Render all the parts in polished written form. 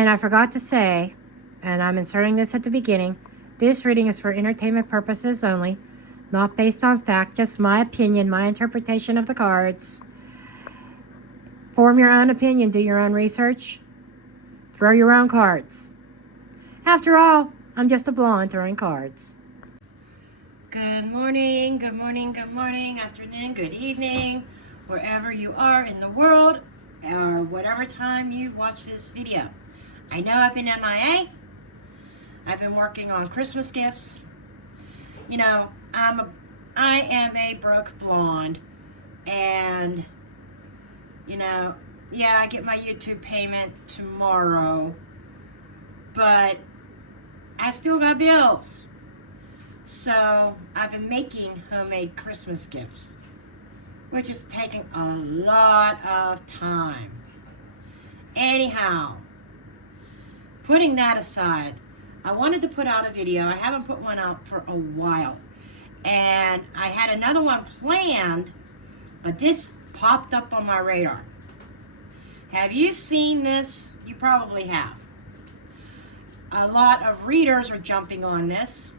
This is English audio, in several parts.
And I forgot to say, and I'm inserting this at the beginning, this reading is for entertainment purposes only, not based on fact, just my opinion, my interpretation of the cards. Form your own opinion, do your own research, throw your own cards. After all, I'm just a blonde throwing cards. Good morning, good morning, good morning, afternoon, good evening, wherever you are in the world, or whatever time you watch this video. I know I've been MIA. I've been working on Christmas gifts. You know, I am a broke blonde, and you know, yeah, I get my YouTube payment tomorrow, but I still got bills. So I've been making homemade Christmas gifts, which is taking a lot of time. Anyhow, putting that aside, I wanted to put out a video. I haven't put one out for a while. And I had another one planned, but this popped up on my radar. Have you seen this? You probably have. A lot of readers are jumping on this.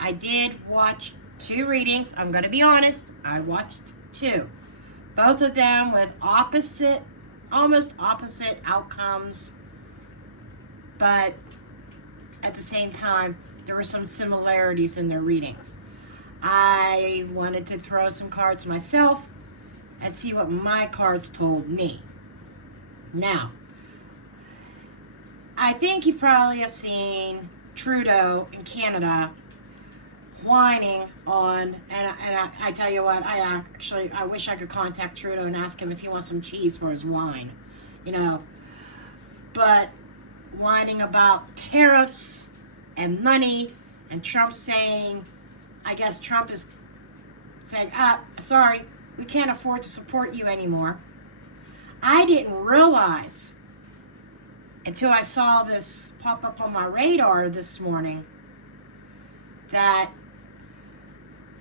I did watch 2 readings. I'm going to be honest. I watched 2. Both of them with almost opposite outcomes. But at the same time, there were some similarities in their readings. I wanted to throw some cards myself and see what my cards told me. Now, I think you probably have seen Trudeau in Canada whining on, and I tell you what, I wish I could contact Trudeau and ask him if he wants some cheese for his wine, you know, but whining about tariffs and money, and Trump saying, I guess Trump is saying, sorry, we can't afford to support you anymore. I didn't realize until I saw this pop up on my radar this morning that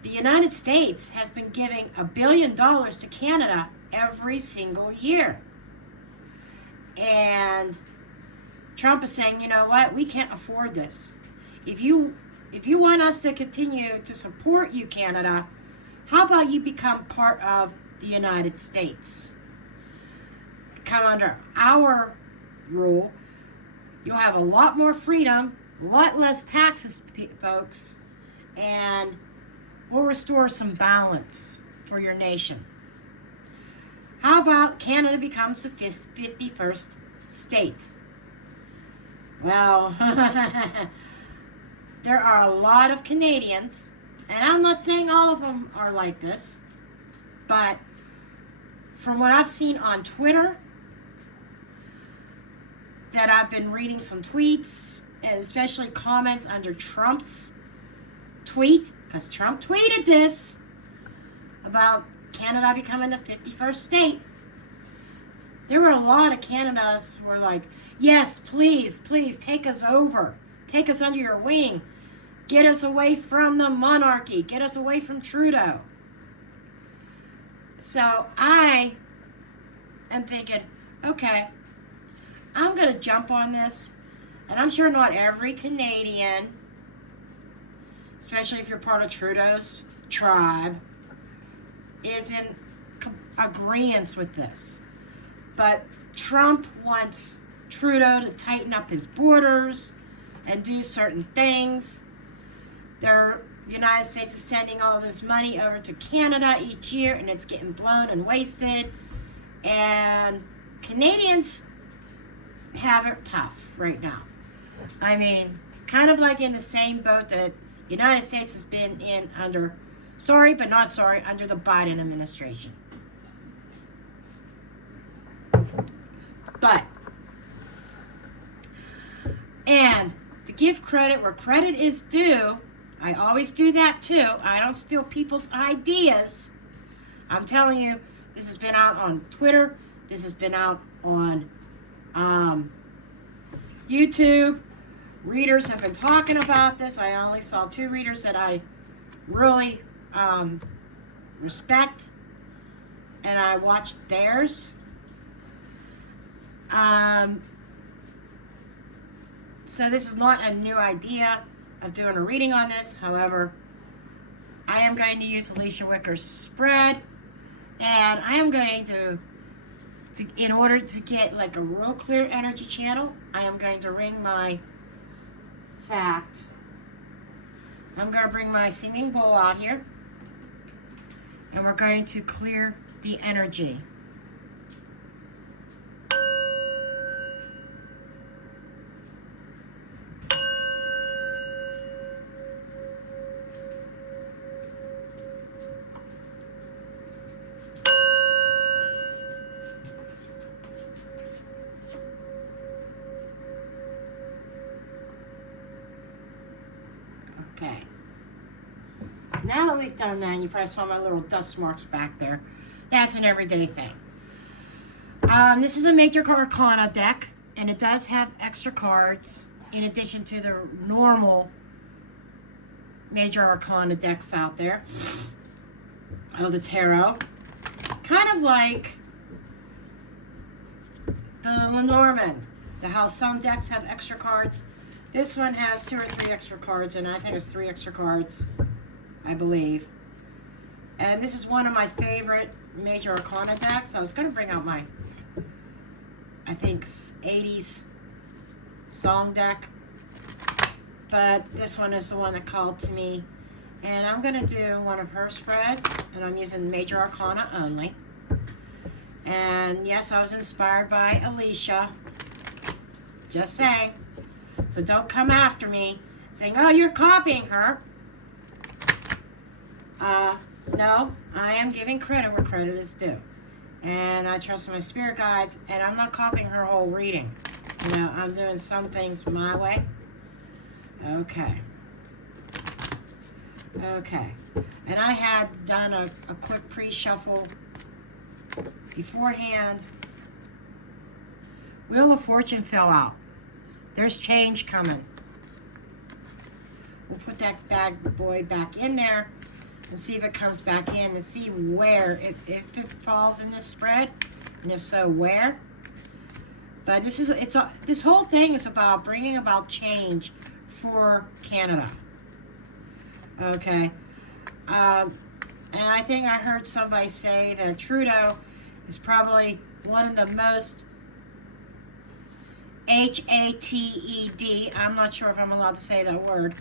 the United States has been giving $1 billion to Canada every single year. And Trump is saying, you know what, we can't afford this. If you want us to continue to support you, Canada, how about you become part of the United States? Come under our rule. You'll have a lot more freedom, a lot less taxes, folks, and we'll restore some balance for your nation. How about Canada becomes the 51st state? Well, there are a lot of Canadians, and I'm not saying all of them are like this, but from what I've seen on Twitter, that I've been reading some tweets, and especially comments under Trump's tweet, because Trump tweeted this, about Canada becoming the 51st state. There were a lot of Canadians who were like, yes, please, please, take us over. Take us under your wing. Get us away from the monarchy. Get us away from Trudeau. So I am thinking, okay, I'm going to jump on this. And I'm sure not every Canadian, especially if you're part of Trudeau's tribe, is in agreement with this. But Trump wants Trudeau to tighten up his borders and do certain things. The United States is sending all this money over to Canada each year, and it's getting blown and wasted. And Canadians have it tough right now. I mean, kind of like in the same boat that the United States has been in under, sorry but not sorry, under the Biden administration. But, and to give credit where credit is due, I always do that too. I don't steal people's ideas. I'm telling you, this has been out on Twitter. This has been out on YouTube. Readers have been talking about this. I only saw 2 readers that I really respect, and I watched theirs. So this is not a new idea of doing a reading on this. However, I am going to use Alicia Wicker's spread, and I am going to in order to get like a real clear energy channel, I am going to ring my fact. I'm going to bring my singing bowl out here, and we're going to clear the energy. Okay. Now that we've done that, and you probably saw my little dust marks back there, that's an everyday thing. This is a Major Arcana deck, and it does have extra cards in addition to the normal Major Arcana decks out there. Oh, the tarot. Kind of like the Lenormand, how some decks have extra cards. This one has 2 or 3 extra cards, and I think it's 3 extra cards, I believe. And this is one of my favorite Major Arcana decks. I was going to bring out my, I think, 80s song deck. But this one is the one that called to me. And I'm going to do one of her spreads, and I'm using Major Arcana only. And yes, I was inspired by Alicia. Just saying. So don't come after me saying, oh, you're copying her. No, I am giving credit where credit is due. And I trust my spirit guides, and I'm not copying her whole reading. You know, I'm doing some things my way. Okay. Okay. And I had done a quick pre-shuffle beforehand. Wheel of Fortune fell out. There's change coming. We'll put that bad boy back in there and see if it comes back in and see where, if it falls in this spread, and if so, where. But this whole thing is about bringing about change for Canada. Okay. And I think I heard somebody say that Trudeau is probably one of the most HATED, I'm not sure if I'm allowed to say that word,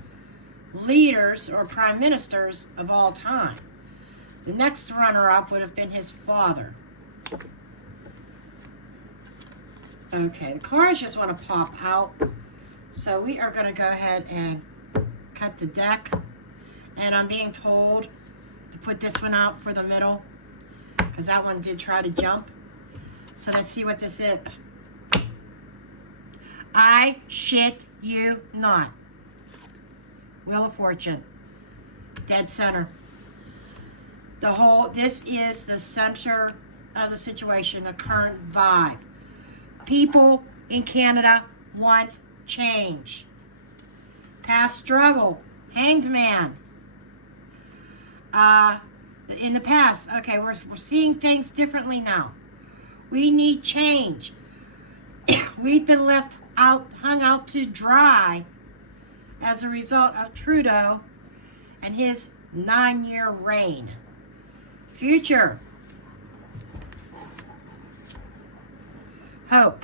leaders or prime ministers of all time. The next runner-up would have been his father. Okay, the cards just want to pop out. So we are going to go ahead and cut the deck. And I'm being told to put this one out for the middle, because that one did try to jump. So let's see what this is. I shit you not. Wheel of Fortune. Dead center. This is the center of the situation, the current vibe. People in Canada want change. Past struggle. Hanged man. In the past, okay, we're seeing things differently now. We need change. We've been left hung out to dry as a result of Trudeau and his 9-year reign. Future. Hope.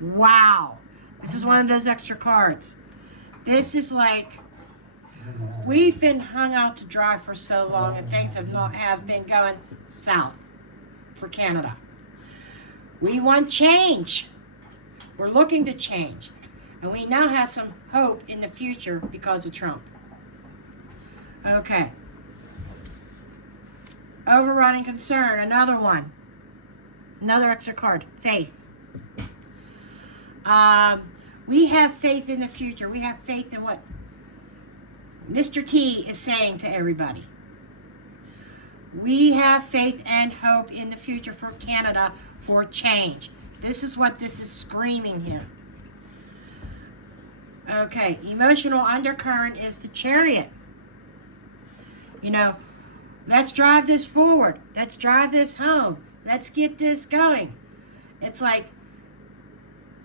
Wow. This is one of those extra cards. This is like, we've been hung out to dry for so long, and things have been going south for Canada. We want change. We're looking to change. And we now have some hope in the future because of Trump. Okay. Overriding concern, another one. Another extra card, faith. We have faith in the future. We have faith in what Mr. T is saying to everybody. We have faith and hope in the future for Canada for change. This is what this is screaming here. Okay, emotional undercurrent is the Chariot. You know, let's drive this forward. Let's drive this home. Let's get this going. It's like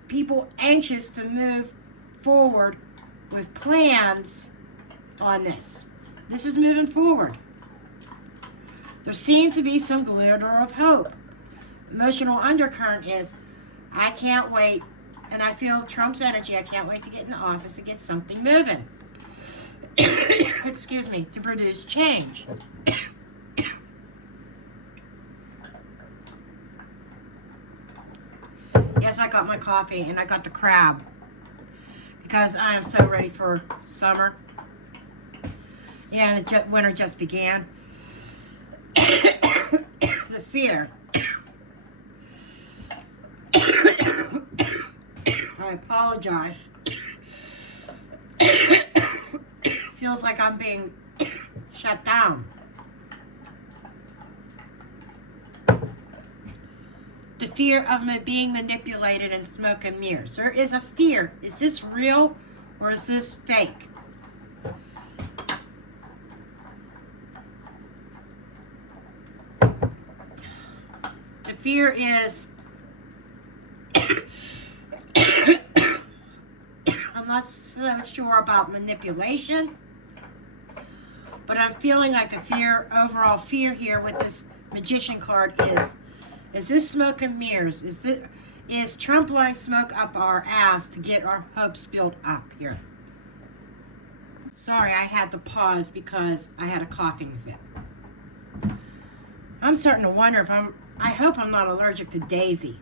people anxious to move forward with plans on this. This is moving forward. There seems to be some glitter of hope. Emotional undercurrent is, I can't wait, and I feel Trump's energy, I can't wait to get in the office to get something moving. Excuse me, to produce change. Yes, I got my coffee and I got the crab because I am so ready for summer. Yeah, and the winter just began. The fear. I apologize. Feels like I'm being shut down. The fear of being manipulated and smoke and mirrors. There is a fear. Is this real or is this fake? The fear is, I'm not so sure about manipulation, but I'm feeling like the fear, overall fear here with this Magician card is this smoke and mirrors? Is Trump blowing smoke up our ass to get our hopes built up here? Sorry, I had to pause because I had a coughing fit. I'm starting to wonder if I hope I'm not allergic to Daisy.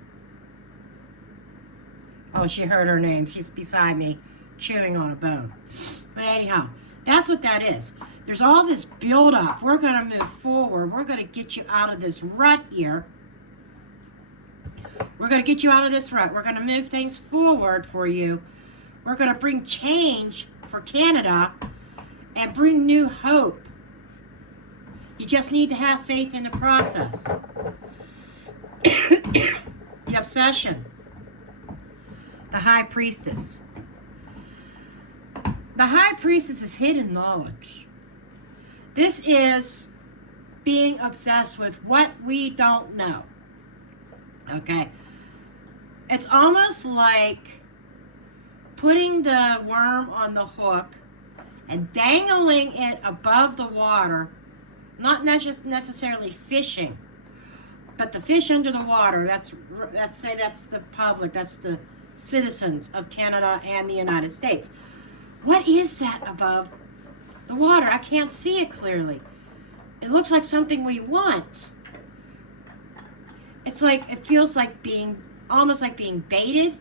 Oh, she heard her name. She's beside me, chewing on a bone. But anyhow, that's what that is. There's all this buildup. We're going to move forward. We're going to get you out of this rut here. We're going to get you out of this rut. We're going to move things forward for you. We're going to bring change for Canada and bring new hope. You just need to have faith in the process. The obsession. The High Priestess. The High Priestess is hidden knowledge. This is being obsessed with what we don't know. Okay? It's almost like putting the worm on the hook and dangling it above the water, not just necessarily fishing, but the fish under the water, that's the public, that's the citizens of Canada and the United States. What is that above the water? I can't see it clearly. It looks like something we want. It's like, it feels like almost like being baited,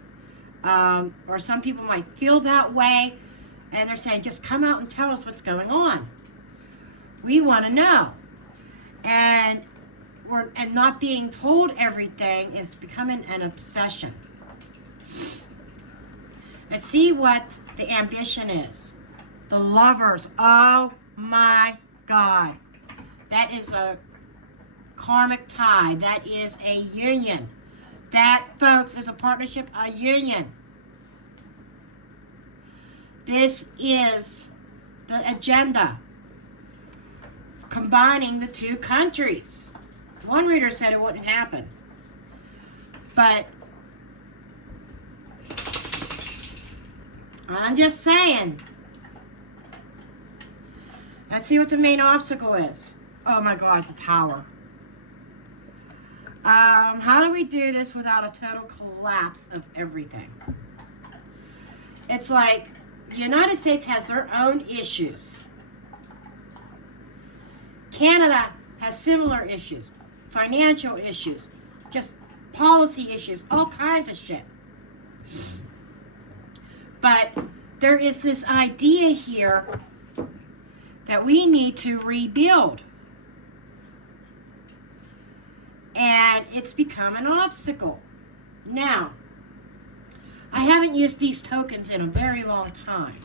or some people might feel that way, and they're saying, just come out and tell us what's going on. We want to know. And not being told everything is becoming an obsession. Let's see what the ambition is. The lovers. Oh my God. That is a karmic tie. That is a union. That, folks, is a partnership, a union. This is the agenda. Combining the two countries. One reader said it wouldn't happen. But I'm just saying. Let's see what the main obstacle is. Oh my God, the tower. How do we do this without a total collapse of everything? It's like the United States has their own issues. Canada has similar issues. Financial issues. Just policy issues. All kinds of shit. But there is this idea here that we need to rebuild. And it's become an obstacle. Now, I haven't used these tokens in a very long time.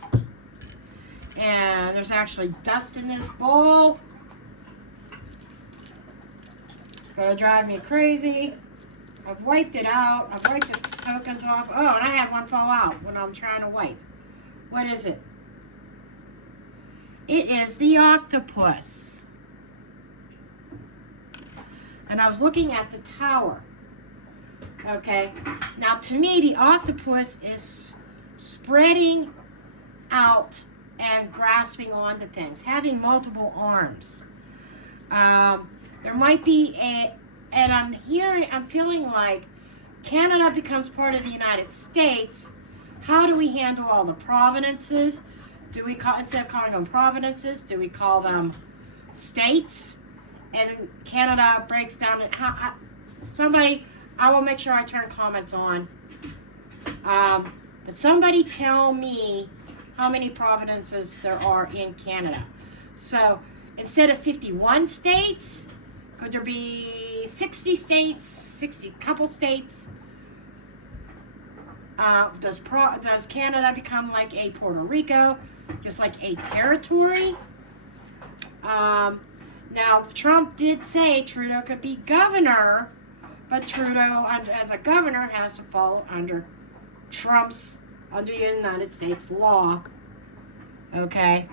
And there's actually dust in this bowl. Gonna drive me crazy. I've wiped it out. I've wiped the tokens off. Oh, and I had one fall out when I'm trying to wipe. What is it? It is the octopus. And I was looking at the tower. Okay. Now, to me, the octopus is spreading out and grasping onto things, having multiple arms. There might be and I'm feeling like Canada becomes part of the United States. How do we handle all the provinces? Do we call, instead of calling them provinces, do we call them states? And Canada breaks down. Somebody, I will make sure I turn comments on. But somebody tell me how many provinces there are in Canada. So instead of 51 states, could there be 60 states, 60 couple states? Does Canada become like a Puerto Rico, just like a territory? Now, Trump did say Trudeau could be governor, but Trudeau, as a governor, has to fall under under United States law. Okay.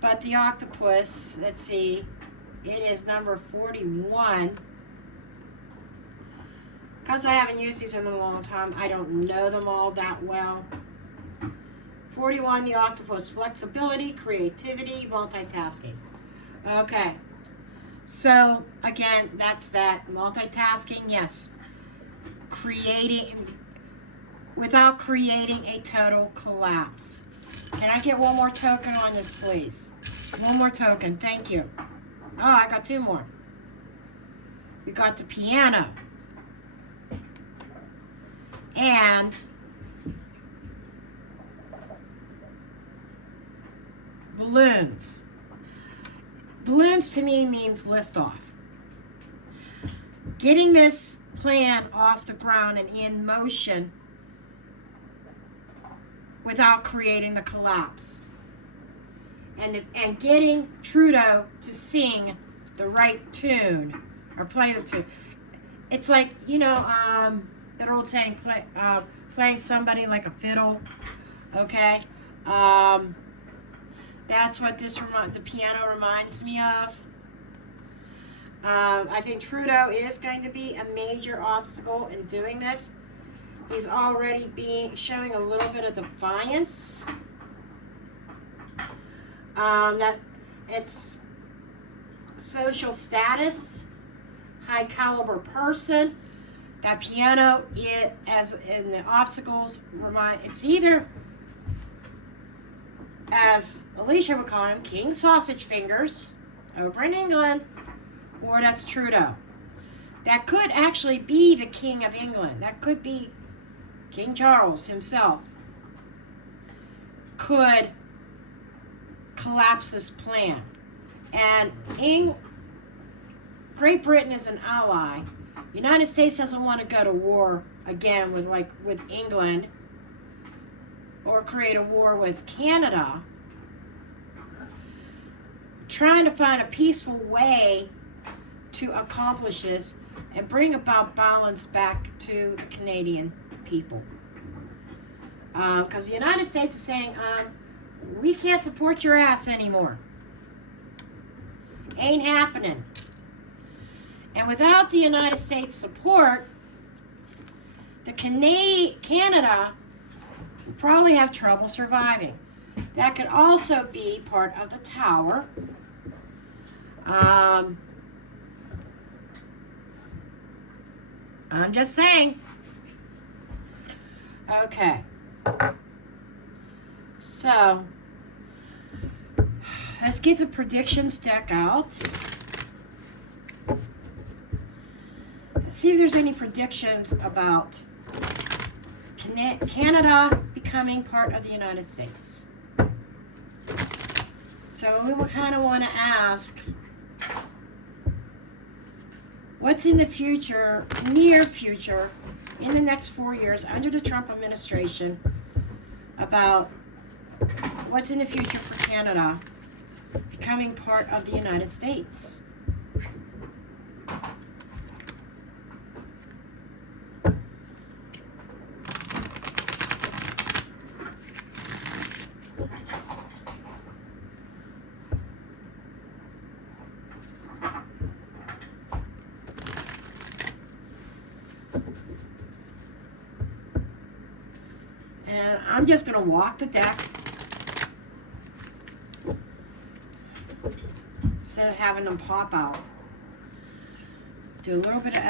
But the octopus, let's see, it is number 41. Because I haven't used these in a long time, I don't know them all that well. 41, the octopus, flexibility, creativity, multitasking. Okay. So, again, that's that. Multitasking, yes. Without creating a total collapse. Can I get one more token on this, please? One more token, thank you. Oh, I got two more. We got the piano. And balloons. Balloons to me means liftoff. Getting this plan off the ground and in motion without creating the collapse. And getting Trudeau to sing the right tune or play the tune. It's like, that old saying, playing somebody like a fiddle. Okay? That's what the piano reminds me of. I think Trudeau is going to be a major obstacle in doing this. He's already showing a little bit of defiance. That it's social status, high caliber person. That piano, as in the obstacles, it's either, as Alicia would call him, King Sausage Fingers over in England, or that's Trudeau. That could actually be the King of England. That could be King Charles himself. Could collapse this plan. And Great Britain is an ally. The United States doesn't want to go to war again with England or create a war with Canada. Trying to find a peaceful way to accomplish this and bring about balance back to the Canadian people. Because the United States is saying, we can't support your ass anymore. Ain't happening. And without the United States support, the Canada will probably have trouble surviving. That could also be part of the tower. I'm just saying. Okay. So, let's get the predictions deck out. Let's see if there's any predictions about Canada becoming part of the United States. So we will kind of want to ask, what's in the future, near future, in the next 4 years under the Trump administration, about what's in the future for Canada becoming part of the United States? And I'm just going to walk the deck instead of having them pop out. Do a little bit of,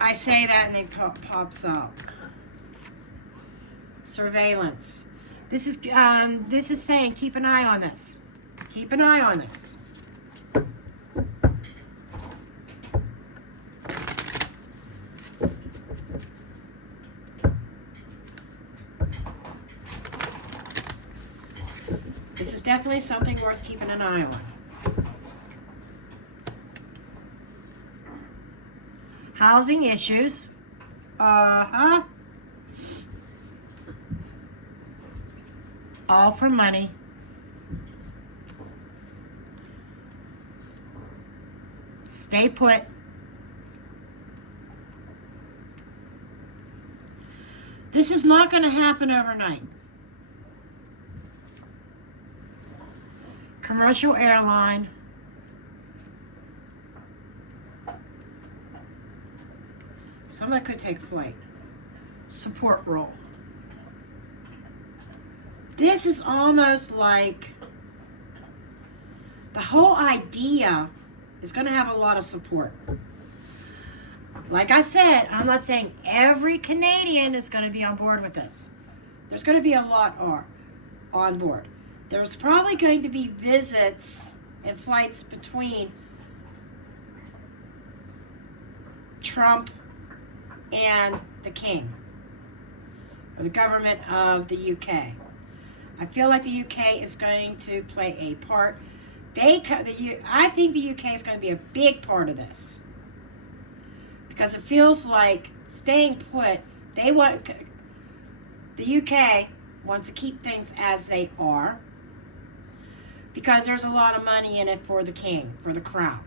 I say that and it pops out. Surveillance. This is saying keep an eye on this. Keep an eye on this. This is definitely something worth keeping an eye on. Housing issues. All for money. Stay put. This is not going to happen overnight. Commercial airline. Someone could take flight. Support role. This is almost like the whole idea is going to have a lot of support. Like I said, I'm not saying every Canadian is going to be on board with this. There's going to be a lot on board. There's probably going to be visits and flights between Trump and the King, or the government of the UK. I feel like the UK is going to play a part. I think the UK is going to be a big part of this, because it feels like staying put. The UK wants to keep things as they are, because there's a lot of money in it for the king, for the crown.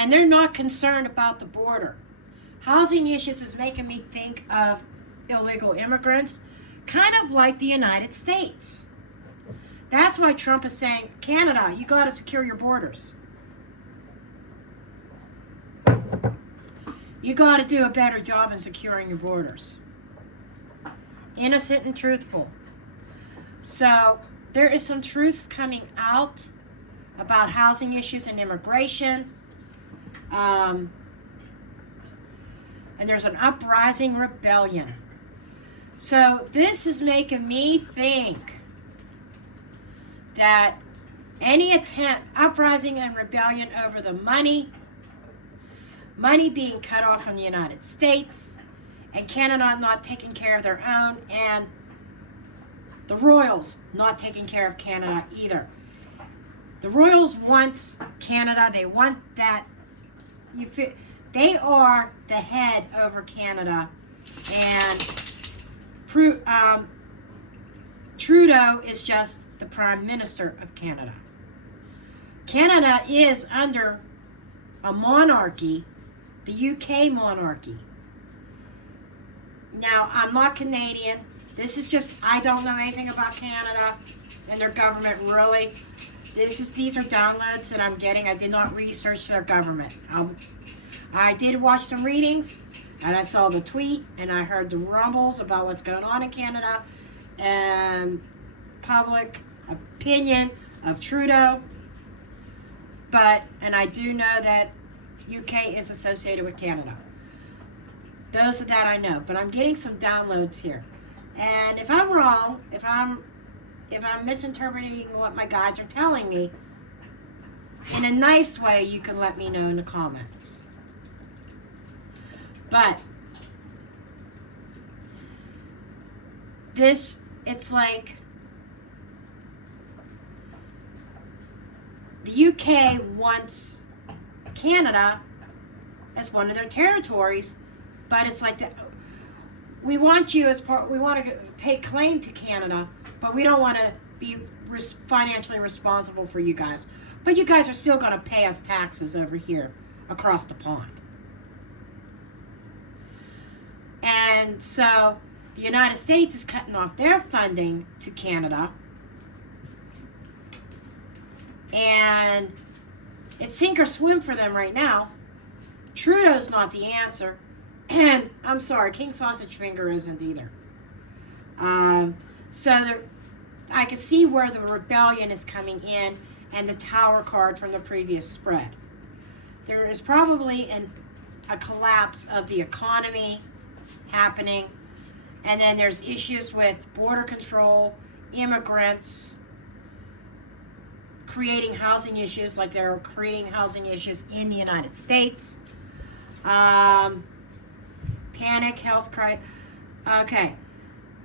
And they're not concerned about the border. Housing issues is making me think of illegal immigrants, kind of like the United States. That's why Trump is saying, Canada, you got to secure your borders. You got to do a better job in securing your borders. Innocent and truthful. So there is some truths coming out about housing issues and immigration. And there's an uprising rebellion. So this is making me think that any uprising and rebellion over the money being cut off from the United States, and Canada not taking care of their own, and the Royals not taking care of Canada either. The Royals want Canada. They want that. They are the head over Canada, and Trudeau is just the Prime Minister of Canada. Canada is under a monarchy, the UK monarchy. Now, I'm not Canadian. This is just, I don't know anything about Canada and their government, really. These are downloads that I'm getting. I did not research their government. I did watch some readings, and I saw the tweet, and I heard the rumbles about what's going on in Canada and public opinion of Trudeau. And I do know that UK is associated with Canada. Those that I know, but I'm getting some downloads here. And if I'm wrong, if I'm misinterpreting what my guides are telling me, in a nice way, you can let me know in the comments. But it's like the UK wants Canada as one of their territories, but it's like we want you as part. We want to take claim to Canada, but we don't want to be financially responsible for you guys. But you guys are still going to pay us taxes over here across the pond. And so the United States is cutting off their funding to Canada. And it's sink or swim for them right now. Trudeau's not the answer. And I'm sorry, King Sausage Finger isn't either. I can see where the rebellion is coming in and the Tower card from the previous spread. There is probably a collapse of the economy happening. And then there's issues with border control, immigrants, creating housing issues like they're creating housing issues in the United States. Panic, health crisis. Okay.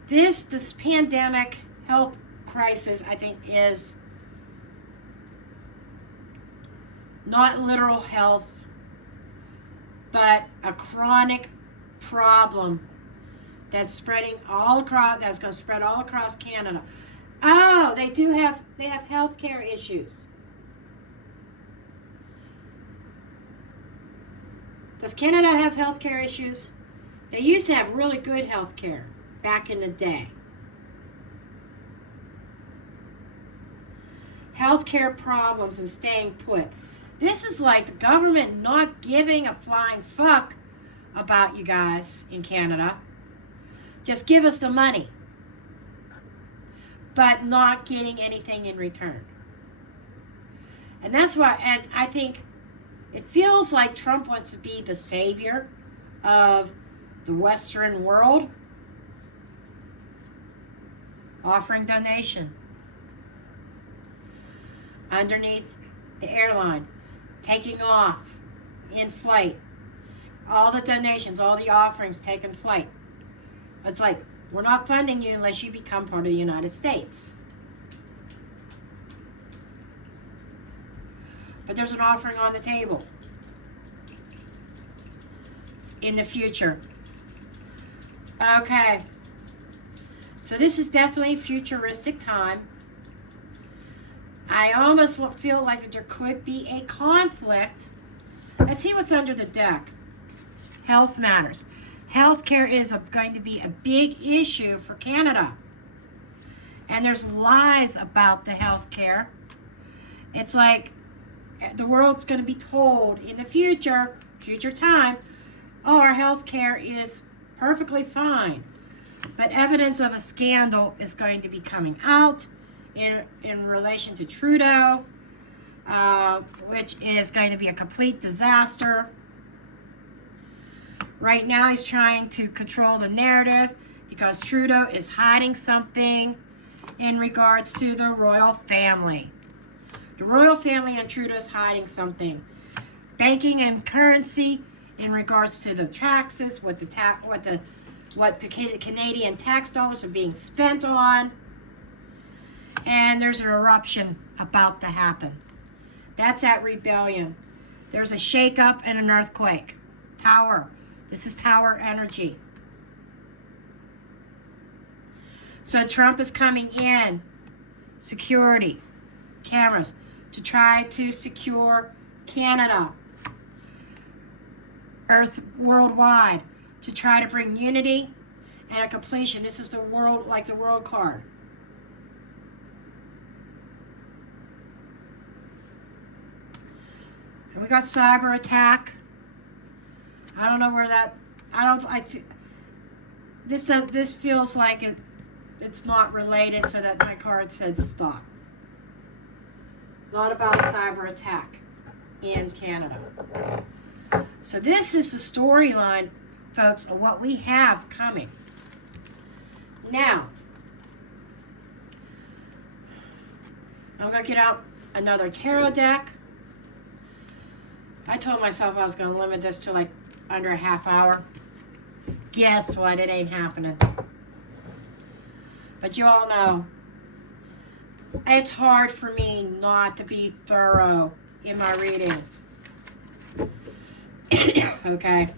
This pandemic health crisis, I think, is not literal health, but a chronic problem that's spreading all across, that's going to spread all across Canada. Oh, they have health care issues. Does Canada have health care issues? They used to have really good health care back in the day. Health care problems and staying put. This is like the government not giving a flying fuck about you guys in Canada. Just give us the money, but not getting anything in return. And that's why, and I think it feels like Trump wants to be the savior of the Western world, offering donation underneath the airline, taking off in flight, all the donations, all the offerings taking flight. It's like, we're not funding you unless you become part of the United States. But there's an offering on the table in the future. Okay. So this is definitely futuristic time. I almost feel like that there could be a conflict. Let's see what's under the deck. Health matters. Healthcare is going to be a big issue for Canada. And there's lies about the healthcare. It's like the world's going to be told in the future time, oh, our healthcare is perfectly fine. But evidence of a scandal is going to be coming out in relation to Trudeau, which is going to be a complete disaster. Right now he's trying to control the narrative because Trudeau is hiding something in regards to the royal family. The royal family and Trudeau is hiding something. Banking and currency in regards to the taxes, what the Canadian tax dollars are being spent on. And there's an eruption about to happen. That's that rebellion. There's a shake-up and an earthquake. Tower. This is tower energy. So Trump is coming in. Security. Cameras. To try to secure Canada. Earth worldwide. To try to bring unity and a completion. This is the world, like the world card. And we got cyber attack. I don't know where that. I feel this feels like it's not related, so that my card said stop. It's not about a cyber attack in Canada. So this is the storyline, folks, of what we have coming. Now, I'm going to get out another tarot deck. I told myself I was going to limit this to like under a half hour. Guess what? It ain't happening. But you all know, it's hard for me not to be thorough in my readings. Okay.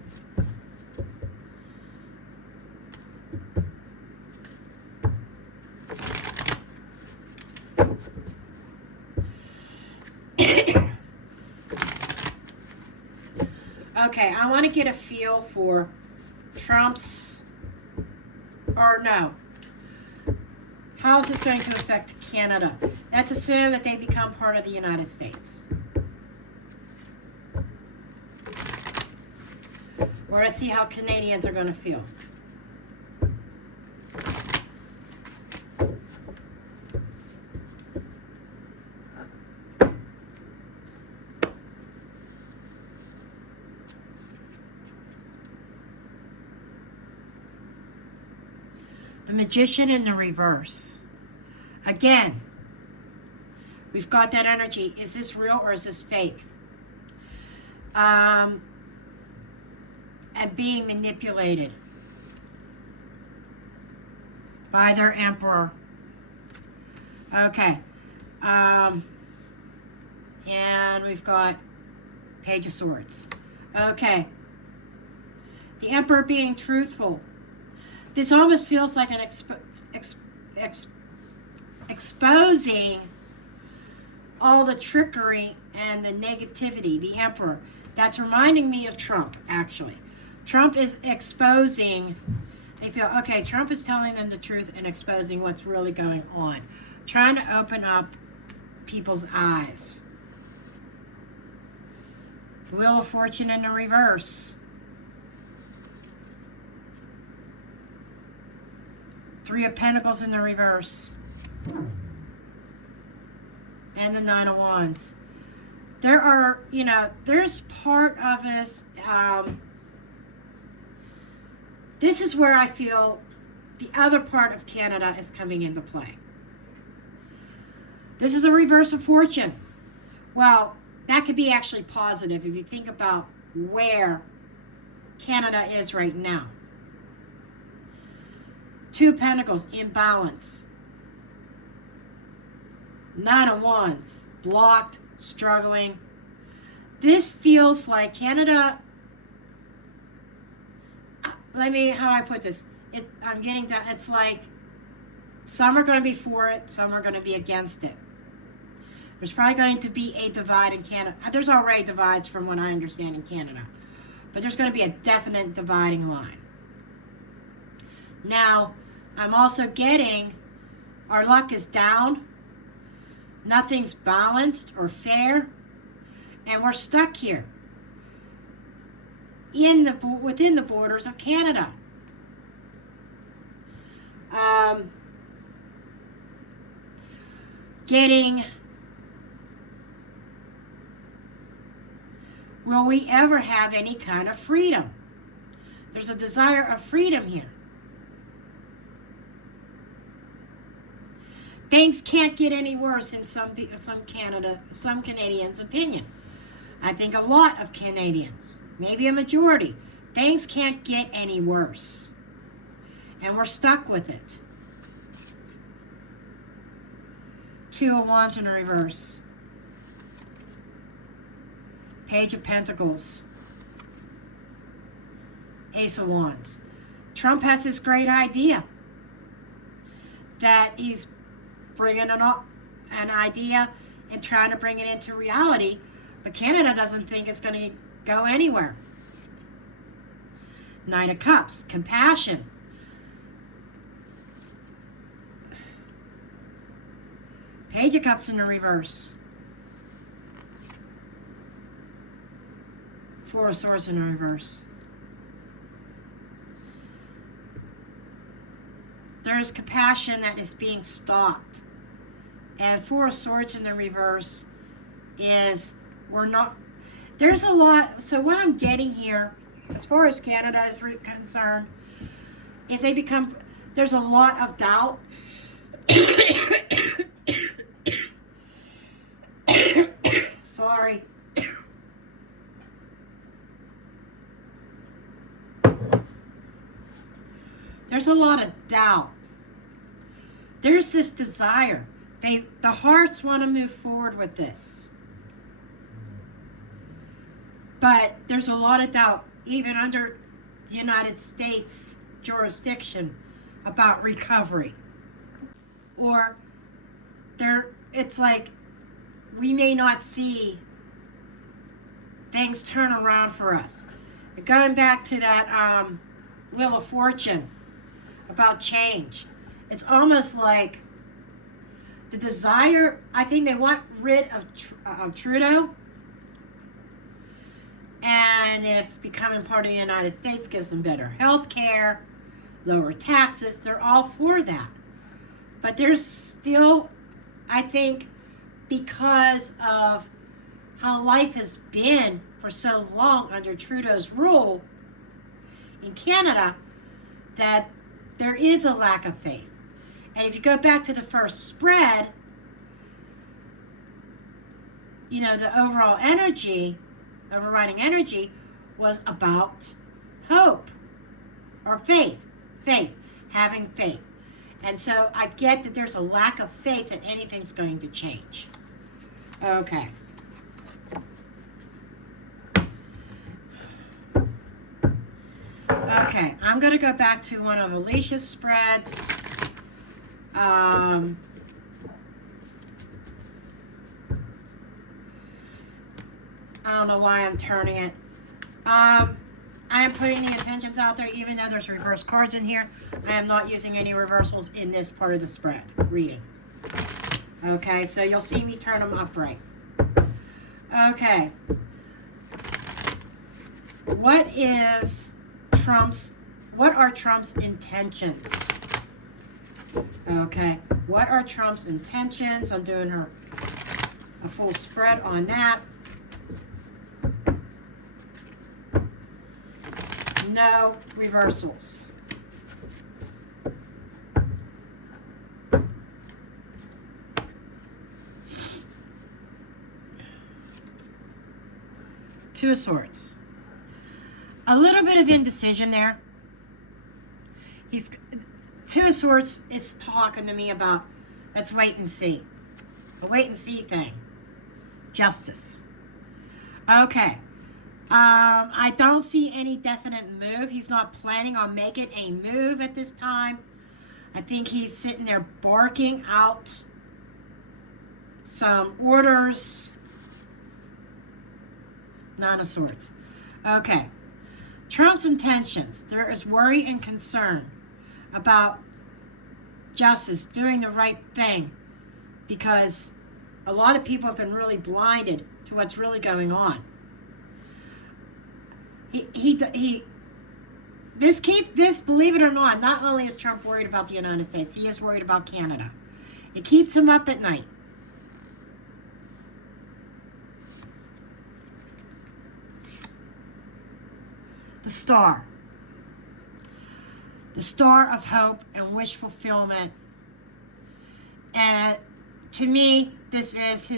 Okay, I want to get a feel for Trump's, or no, How is this going to affect Canada? Let's assume that they become part of the United States. Or let's see how Canadians are going to feel. The Magician in the reverse. Again, we've got that energy. Is this real or is this fake? And being manipulated by their emperor. Okay. And we've got Page of Swords. Okay. The emperor being truthful. This almost feels like an exposing all the trickery and the negativity. The emperor. That's reminding me of Trump, actually. Trump is exposing. They feel, okay, Trump is telling them the truth and exposing what's really going on. Trying to open up people's eyes. The Wheel of Fortune in the reverse. Three of Pentacles in the reverse. And the Nine of Wands. There are, there's part of us, this is where I feel the other part of Canada is coming into play. This is a reverse of fortune. Well, that could be actually positive if you think about where Canada is right now. Two of Pentacles, imbalance. Nine of Wands, blocked, struggling. This feels like Canada. How do I put this? I'm getting down. It's like some are going to be for it, some are going to be against it. There's probably going to be a divide in Canada. There's already divides from what I understand in Canada, but there's going to be a definite dividing line. Now, I'm also getting our luck is down. Nothing's balanced or fair, and we're stuck here within the borders of Canada. Will we ever have any kind of freedom? There's a desire of freedom here. Things can't get any worse in some Canadians' opinion. I think a lot of Canadians, maybe a majority, things can't get any worse. And we're stuck with it. Two of Wands in reverse. Page of Pentacles. Ace of Wands. Trump has this great idea that he's bringing an idea and trying to bring it into reality, but Canada doesn't think it's going to go anywhere. Nine of Cups, compassion. Page of Cups in the reverse. Four of Swords in the reverse. There's compassion that is being stopped. And Four of Swords in the reverse is there's a lot. So what I'm getting here, as far as Canada is concerned, if they become, there's a lot of doubt. Sorry. There's a lot of doubt. There's this desire. The hearts want to move forward with this. But there's a lot of doubt, even under the United States jurisdiction, about recovery. Or it's like we may not see things turn around for us. Going back to that Wheel of Fortune about change, it's almost like the desire, I think they want rid of Trudeau. And if becoming part of the United States gives them better health care, lower taxes, they're all for that. But there's still, I think, because of how life has been for so long under Trudeau's rule in Canada, that there is a lack of faith. And if you go back to the first spread, you know, the overall energy, overriding energy, was about hope or faith, having faith. And so I get that there's a lack of faith that anything's going to change. Okay. Okay, I'm going to go back to one of Alicia's spreads. I don't know why I'm turning it. I am putting the intentions out there, even though there's reverse cards in here. I am not using any reversals in this part of the spread reading. Okay, so you'll see me turn them upright. Okay. What are Trump's intentions? Okay, what are Trump's intentions? I'm doing a full spread on that. No reversals. Two of Swords. A little bit of indecision there. Two of Swords is talking to me about, let's wait and see. A wait and see thing. Justice. Okay. I don't see any definite move. He's not planning on making a move at this time. I think he's sitting there barking out some orders. Nine of Swords. Okay. Trump's intentions. There is worry and concern about justice, doing the right thing, because a lot of people have been really blinded to what's really going on. This, believe it or not only is Trump worried about the United States, he is worried about Canada. It keeps him up at night. The Star. The Star of hope and wish fulfillment. And to me, this is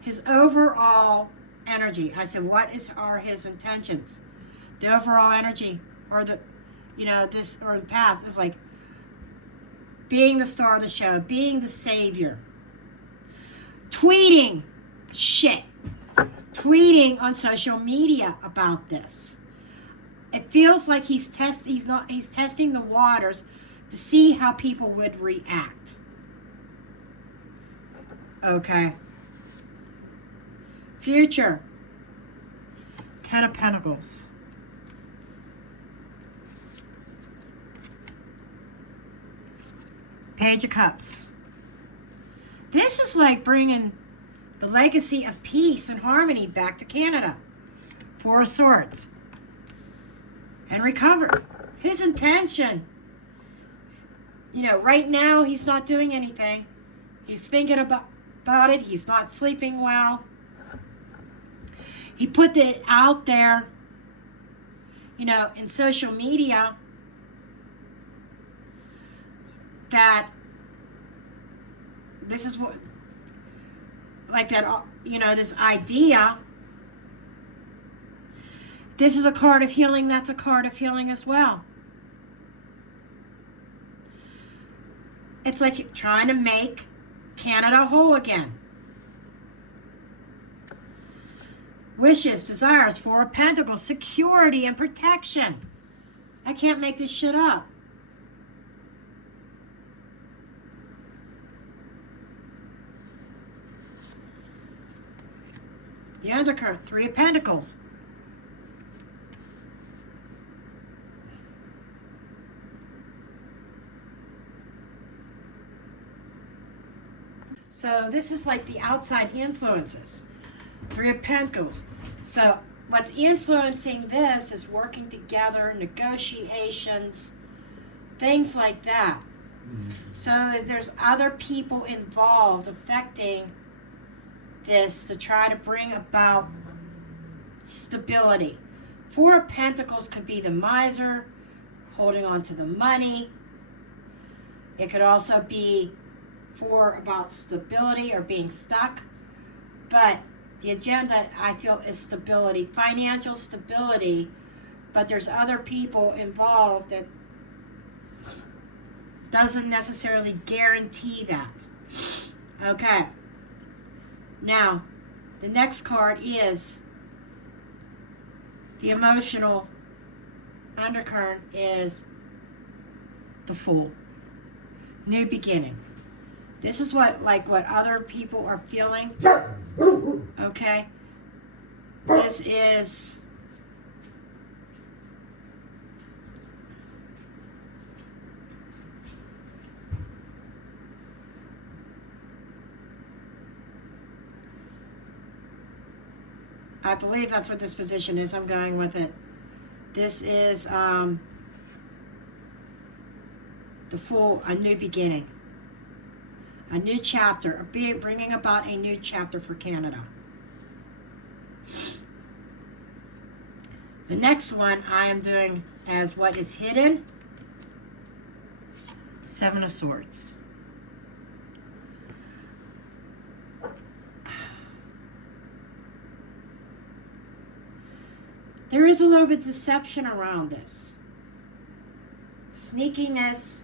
his overall energy. I said, what are his intentions? The overall energy, or the past is like being the star of the show, being the savior. Tweeting on social media about this. It feels like he's testing the waters to see how people would react. Okay. Future. Ten of Pentacles. Page of Cups. This is like bringing the legacy of peace and harmony back to Canada. Four of Swords. And recover. His intention. Right now he's not doing anything. He's thinking about it. He's not sleeping well. He put it out there, in social media, that this is what, like that, this idea. This is a card of healing. That's a card of healing as well. It's like trying to make Canada whole again. Wishes, desires, Four of Pentacles, security and protection. I can't make this shit up. The undercurrent, Three of Pentacles. So this is like the outside influences. Three of Pentacles. So what's influencing this is working together, negotiations, things like that. So there's other people involved affecting this to try to bring about stability. Four of Pentacles could be the miser, holding on to the money. It could also be for about stability or being stuck. But the agenda, I feel, is stability, financial stability. But there's other people involved that doesn't necessarily guarantee that. Okay. Now, the next card is the emotional undercurrent is the Fool. New beginning. This is what other people are feeling. Okay? This is I believe that's what this position is. I'm going with it. This is the Fool, a new beginning. A new chapter, bringing about a new chapter for Canada. The next one I am doing as what is hidden. Seven of Swords. There is a little bit of deception around this. Sneakiness.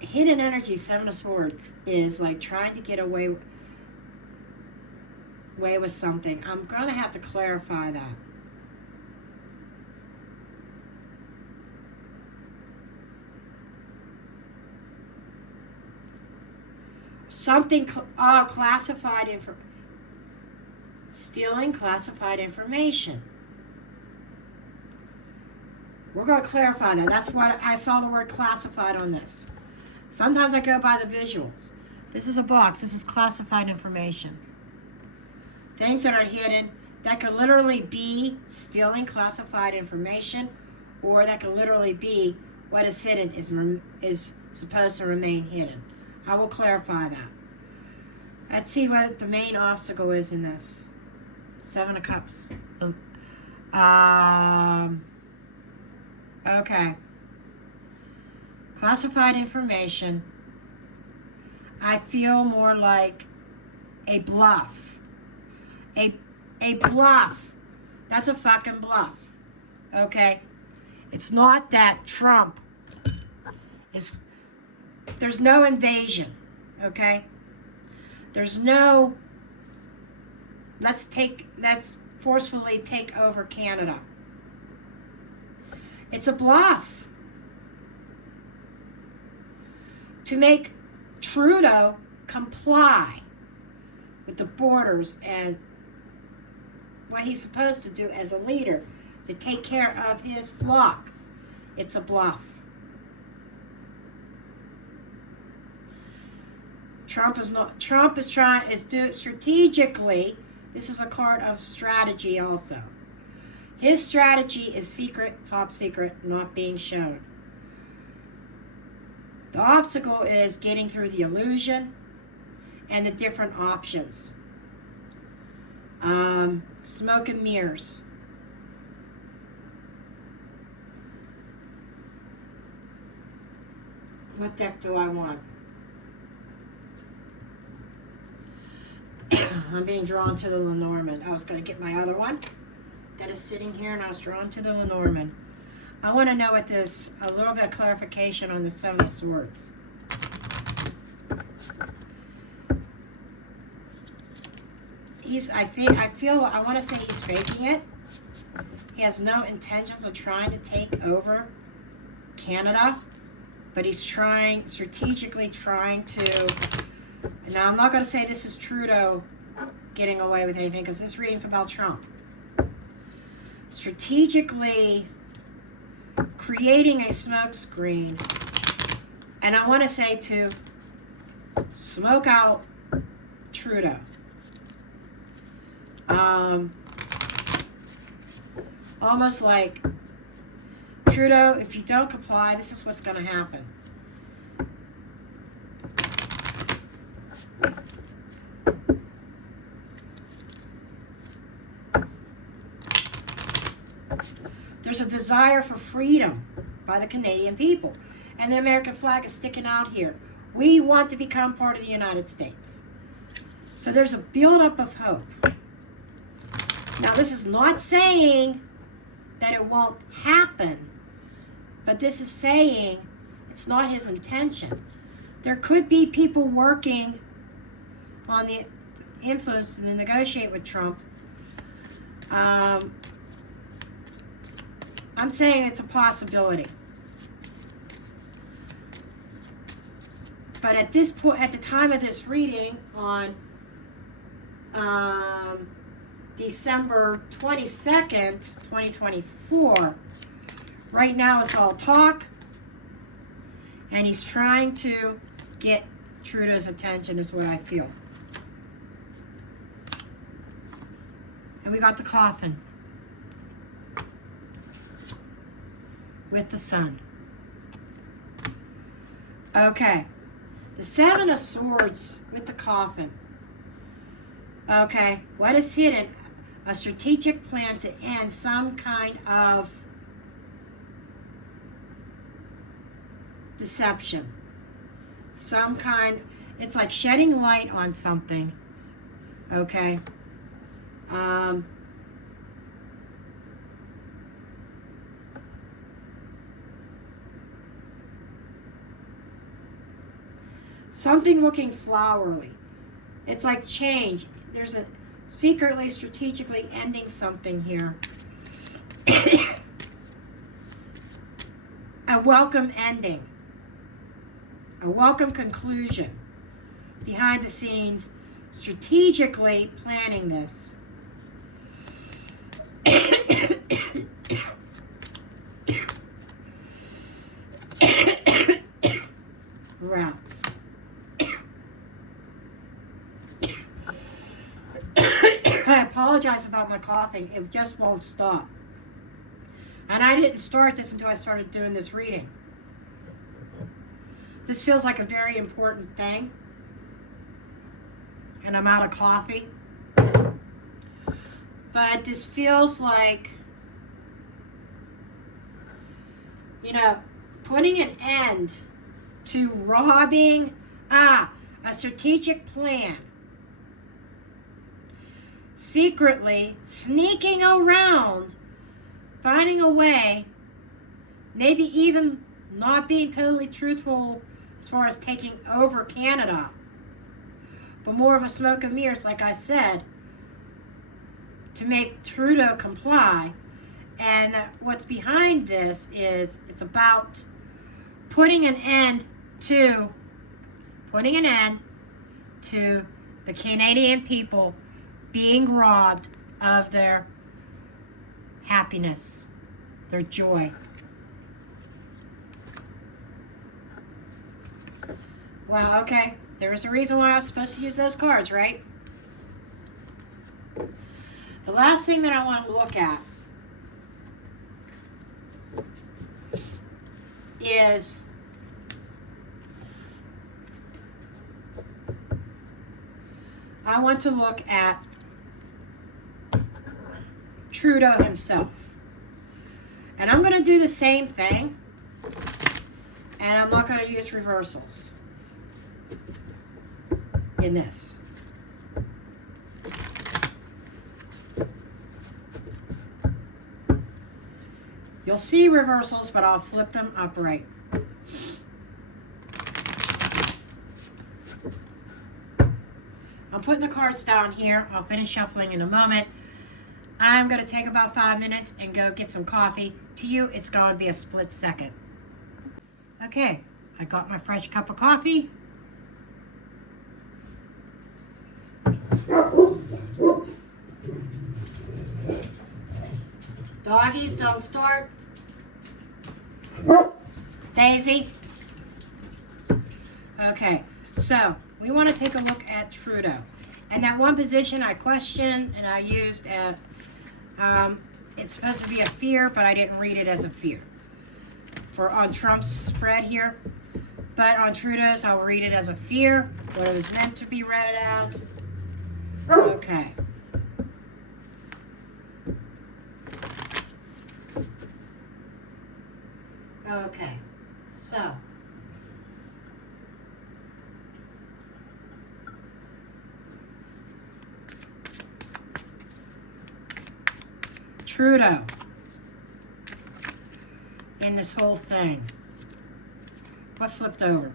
Hidden energy, Seven of Swords, is like trying to get away with something. I'm going to have to clarify that. Something classified stealing classified information. We're going to clarify that. That's what I saw the word classified on this. Sometimes I go by the visuals. This is a box. This is classified information. Things that are hidden. That could literally be stealing classified information, or that could literally be what is hidden is supposed to remain hidden. I will clarify that. Let's see what the main obstacle is in this. Seven of Cups. Okay. Classified information. I feel more like a bluff. A bluff. That's a fucking bluff. Okay? It's not that Trump is... There's no invasion. Okay? There's no... Let's forcefully take over Canada. It's a bluff. To make Trudeau comply with the borders and what he's supposed to do as a leader, to take care of his flock. It's a bluff. Trump is doing strategically. This is a card of strategy also. His strategy is secret, top secret, not being shown. The obstacle is getting through the illusion and the different options. Smoke and mirrors. What deck do I want? I'm being drawn to the Lenormand. I was going to get my other one that is sitting here, and I was drawn to the Lenormand. I want to know what this, a little bit of clarification on the Seven of Swords. I want to say he's faking it. He has no intentions of trying to take over Canada, but he's strategically trying to. Now, I'm not going to say this is Trudeau getting away with anything, because this reading's about Trump. strategically creating a smoke screen. And I want to say to smoke out Trudeau. Almost like, Trudeau, if you don't comply, this is what's going to happen. There's a desire for freedom by the Canadian people. And the American flag is sticking out here. We want to become part of the United States. So there's a buildup of hope. Now, this is not saying that it won't happen, but this is saying it's not his intention. There could be people working on the influence to negotiate with Trump. I'm saying it's a possibility. But at this point, at the time of this reading on December 22nd, 2024, right now it's all talk, and he's trying to get Trudeau's attention, is what I feel. And we got the coffin with the sun. Okay. The Seven of Swords with the coffin. Okay, what is hidden? A strategic plan to end some kind of deception. Some kind, it's like shedding light on something. Okay. Something looking flowery. It's like change. There's a secretly, strategically ending something here. A welcome ending. A welcome conclusion. Behind the scenes, strategically planning this. Routes. I apologize about my coughing. It just won't stop. And I didn't start this until I started doing this reading. This feels like a very important thing. And I'm out of coffee. But this feels like, you know, putting an end to robbing, a strategic plan. Secretly sneaking around, finding a way, maybe even not being totally truthful as far as taking over Canada, but more of a smoke and mirrors, like I said, to make Trudeau comply. And what's behind this is it's about putting an end to the Canadian people being robbed of their happiness, their joy. Well, okay, there was a reason why I was supposed to use those cards, right? The last thing that I want to look at is I want to look at Trudeau himself. And I'm going to do the same thing, and I'm not going to use reversals in this. You'll see reversals, but I'll flip them upright. I'm putting the cards down here. I'll finish shuffling in a moment. I'm going to take about 5 minutes and go get some coffee. To you, it's going to be a split second. Okay, I got my fresh cup of coffee. The Doggies, don't start. Daisy. Okay, so we want to take a look at Trudeau. And that one position I questioned and I used at, it's supposed to be a fear, but I didn't read it as a fear. On Trump's spread here. But on Trudeau's, I'll read it as a fear, what it was meant to be read as. Okay. Okay, so. Trudeau in this whole thing. What flipped over?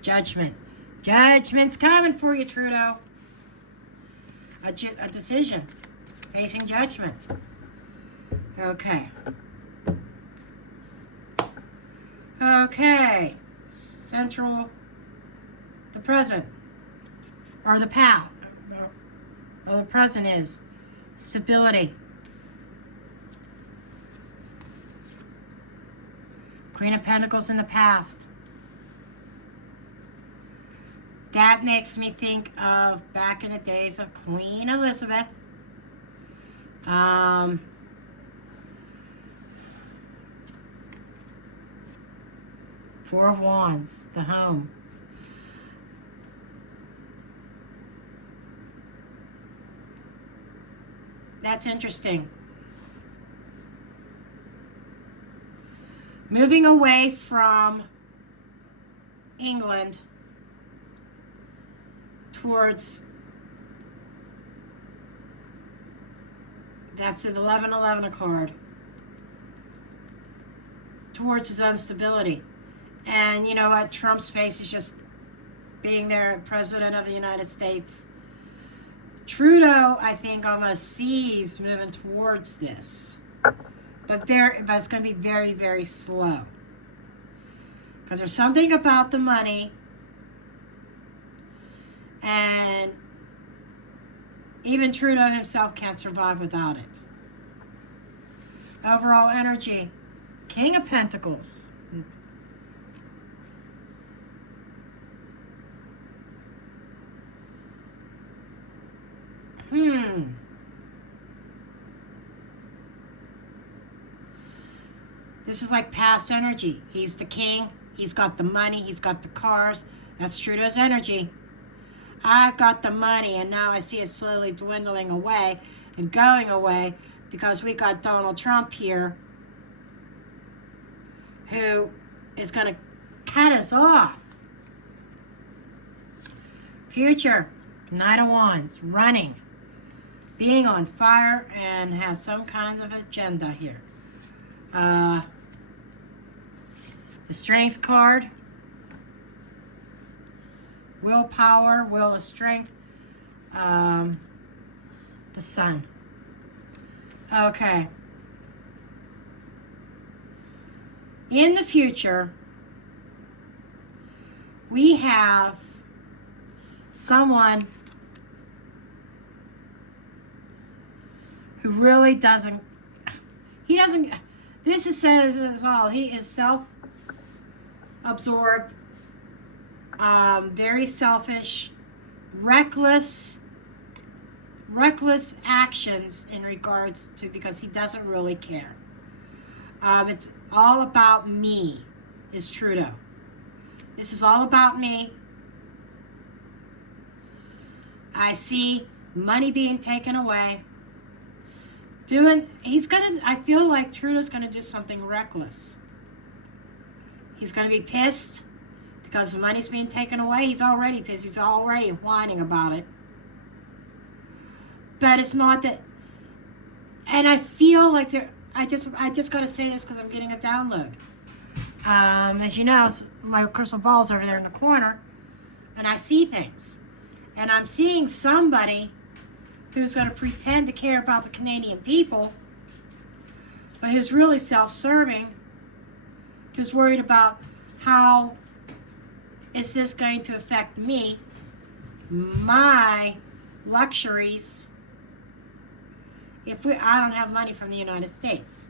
Judgment. Judgment's coming for you, Trudeau. A decision. Facing judgment. Okay. Okay. Central. The present. Or the past. Or the present is stability. Queen of Pentacles in the past. That makes me think of back in the days of Queen Elizabeth. Four of Wands, the home. That's interesting. Moving away from England towards, that's the 1111 card, towards his instability. And you know what? Trump's face is just being there, President of the United States. Trudeau, I think, almost sees moving towards this. But it's going to be very, very slow. Because there's something about the money. And even Trudeau himself can't survive without it. Overall energy. King of Pentacles. This is like past energy. He's the king. He's got the money. He's got the cars. That's Trudeau's energy. I've got the money, and now I see it slowly dwindling away and going away because we got Donald Trump here who is going to cut us off. Future, Knight of Wands, running, being on fire, and has some kinds of agenda here. The Strength card, willpower, will of strength, the Sun. Okay. In the future, we have someone who really doesn't, this is says it all, he is self-absorbed, very selfish, reckless actions in regards to, because he doesn't really care. It's all about me, is Trudeau. This is all about me. I see money being taken away. I feel like Trudeau's gonna do something reckless. He's gonna be pissed because the money's being taken away. He's already pissed. He's already whining about it. But it's not that, and I feel like I just gotta say this because I'm getting a download. As you know, my crystal ball's over there in the corner, and I see things. And I'm seeing somebody who's going to pretend to care about the Canadian people, but who's really self-serving, who's worried about how is this going to affect me, my luxuries, I don't have money from the United States.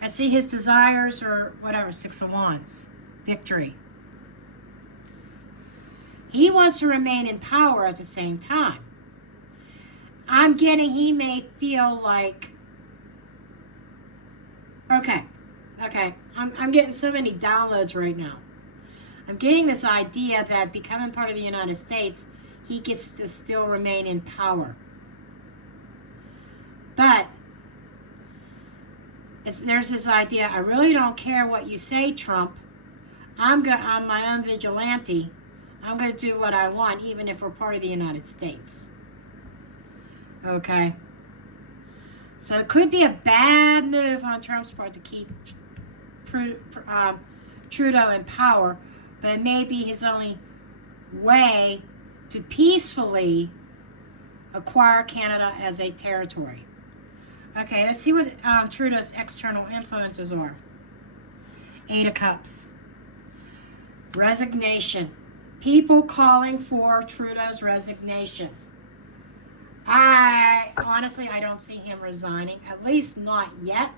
I see his desires or whatever, 6 of Wands, victory. He wants to remain in power at the same time. I'm getting he may feel like, okay, I'm getting so many downloads right now. I'm getting this idea that becoming part of the United States, he gets to still remain in power. But there's this idea, I really don't care what you say, Trump. I'm my own vigilante. I'm going to do what I want, even if we're part of the United States. Okay? So it could be a bad move on Trump's part to keep Trudeau in power, but it may be his only way to peacefully acquire Canada as a territory. Okay, let's see what Trudeau's external influences are. 8 of Cups. Resignation. People calling for Trudeau's resignation. Honestly, I don't see him resigning, at least not yet.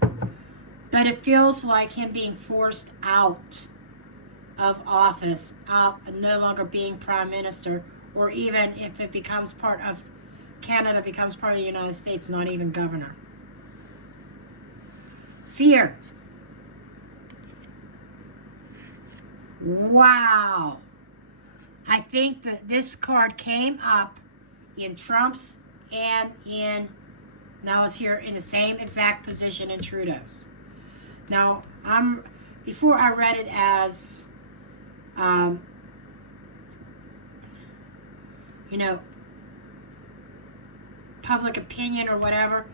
But it feels like him being forced out of office, no longer being prime minister, or even if it becomes part of Canada, becomes part of the United States, not even governor. Fear. Wow. I think that this card came up in Trump's and now is here in the same exact position in Trudeau's. Now, before I read it as, public opinion or whatever,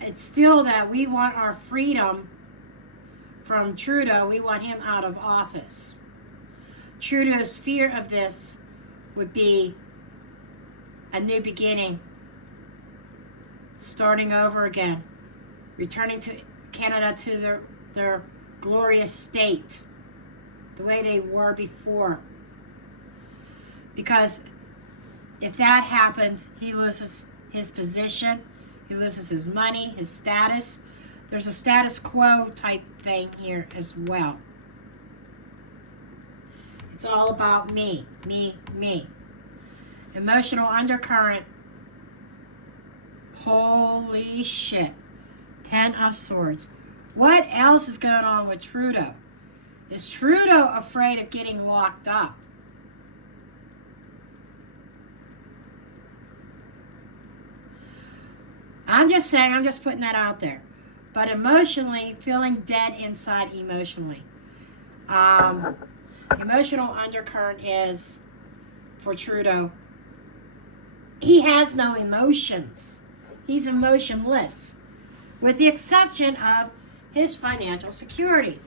it's still that we want our freedom from Trudeau. We want him out of office. Trudeau's fear of this would be a new beginning, starting over again, returning to Canada to their glorious state, the way they were before. Because if that happens, he loses his position, he loses his money, his status. There's a status quo type thing here as well. It's all about me, me, me. Emotional undercurrent. Holy shit. 10 of Swords. What else is going on with Trudeau? Is Trudeau afraid of getting locked up? I'm just saying, I'm just putting that out there. But emotionally, feeling dead inside emotionally. Emotional undercurrent is, for Trudeau, he has no emotions. He's emotionless, with the exception of his financial security.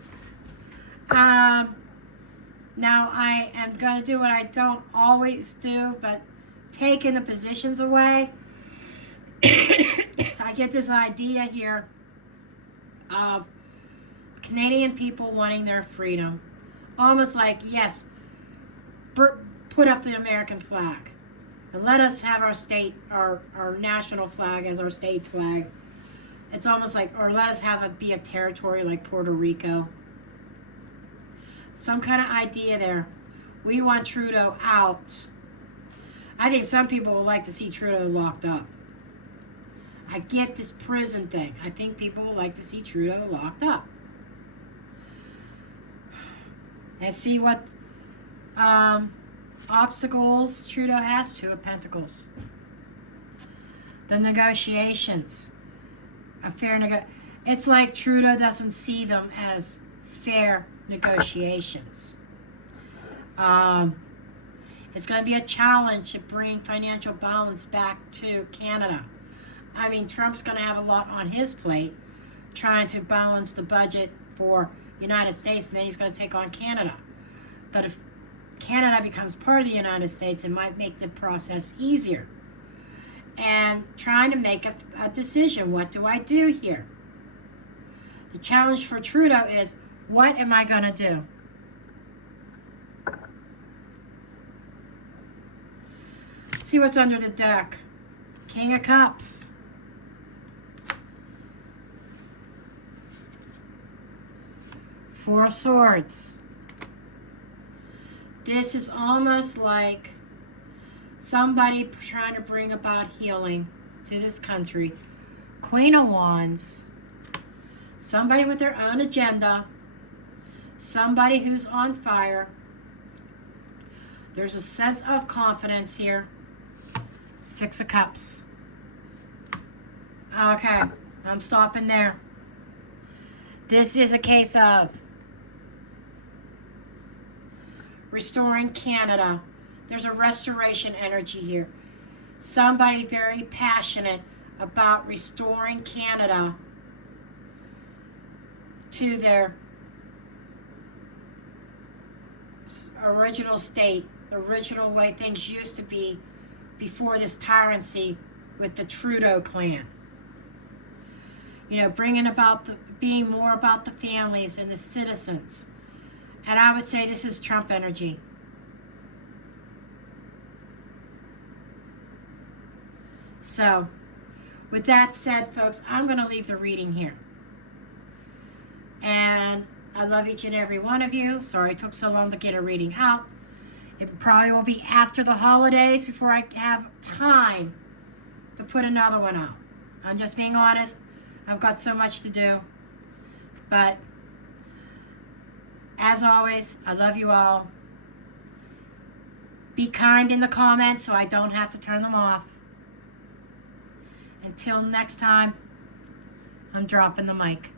Now, I am going to do what I don't always do, but taking the positions away. I get this idea here of Canadian people wanting their freedom. Almost like, yes, put up the American flag. And let us have our state, our national flag as our state flag. It's almost like, or let us have it be a territory like Puerto Rico. Some kind of idea there. We want Trudeau out. I think some people would like to see Trudeau locked up. I get this prison thing. I think people would like to see Trudeau locked up. And see what obstacles Trudeau has. 2 of Pentacles. The negotiations. It's like Trudeau doesn't see them as fair negotiations. It's going to be a challenge to bring financial balance back to Canada. I mean, Trump's going to have a lot on his plate trying to balance the budget for United States, and then he's going to take on Canada. But if Canada becomes part of the United States, it might make the process easier. And trying to make a decision. What do I do here? The challenge for Trudeau is, what am I going to do? See what's under the deck. King of Cups. Four of Swords. This is almost like somebody trying to bring about healing to this country. Queen of Wands. Somebody with their own agenda. Somebody who's on fire. There's a sense of confidence here. Six of Cups. Okay, I'm stopping there. This is a case of restoring Canada. There's a restoration energy here. Somebody very passionate about restoring Canada to their original state, the original way things used to be before this tyranny with the Trudeau clan. You know, bringing about being more about the families and the citizens. And I would say this is Trump energy. So, with that said, folks, I'm going to leave the reading here. And I love each and every one of you. Sorry it took so long to get a reading out. It probably will be after the holidays before I have time to put another one out. I'm just being honest. I've got so much to do. But as always, I love you all. Be kind in the comments so I don't have to turn them off. Until next time, I'm dropping the mic.